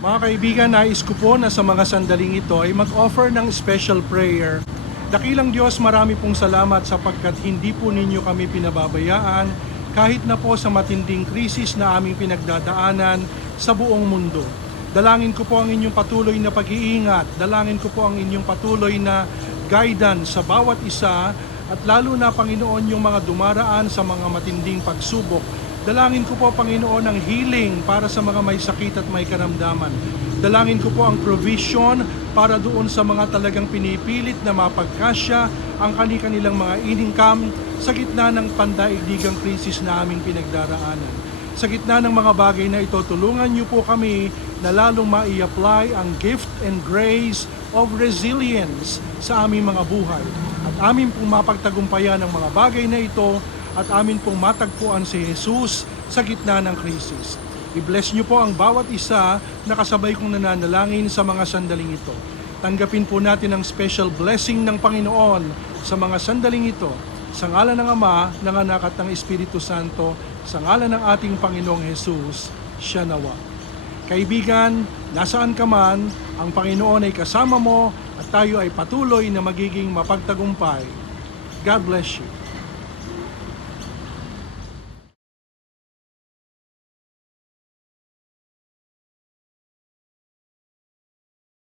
Mga kaibigan, nais ko po na sa mga sandaling ito ay mag-offer ng special prayer. Dakilang Diyos, marami pong salamat sapagkat hindi po ninyo kami pinababayaan kahit na po sa matinding krisis na aming pinagdadaanan sa buong mundo. Dalangin ko po ang inyong patuloy na pag-iingat, dalangin ko po ang inyong patuloy na guidance sa bawat isa at lalo na Panginoon yung mga dumaraan sa mga matinding pagsubok. Dalangin ko po Panginoon ang healing para sa mga may sakit at may karamdaman. Dalangin ko po ang provision para doon sa mga talagang pinipilit na mapagkasya ang kanilang mga income sa gitna ng pandaigdigang krisis na aming pinagdaraanan. Sa gitna ng mga bagay na ito, tulungan niyo po kami na lalong mai-apply ang gift and grace of resilience sa aming mga buhay. At amin pong mapagtagumpayan ang mga bagay na ito at amin pong matagpuan si Jesus sa gitna ng krisis. I-bless niyo po ang bawat isa na kasabay kong nananalangin sa mga sandaling ito. Tanggapin po natin ang special blessing ng Panginoon sa mga sandaling ito. Sa ngalan ng Ama, ng Anak at ng Espiritu Santo, sa ngalan ng ating Panginoong Jesus, siya nawa. Kaibigan, nasaan ka man, ang Panginoon ay kasama mo at tayo ay patuloy na magiging mapagtagumpay. God bless you.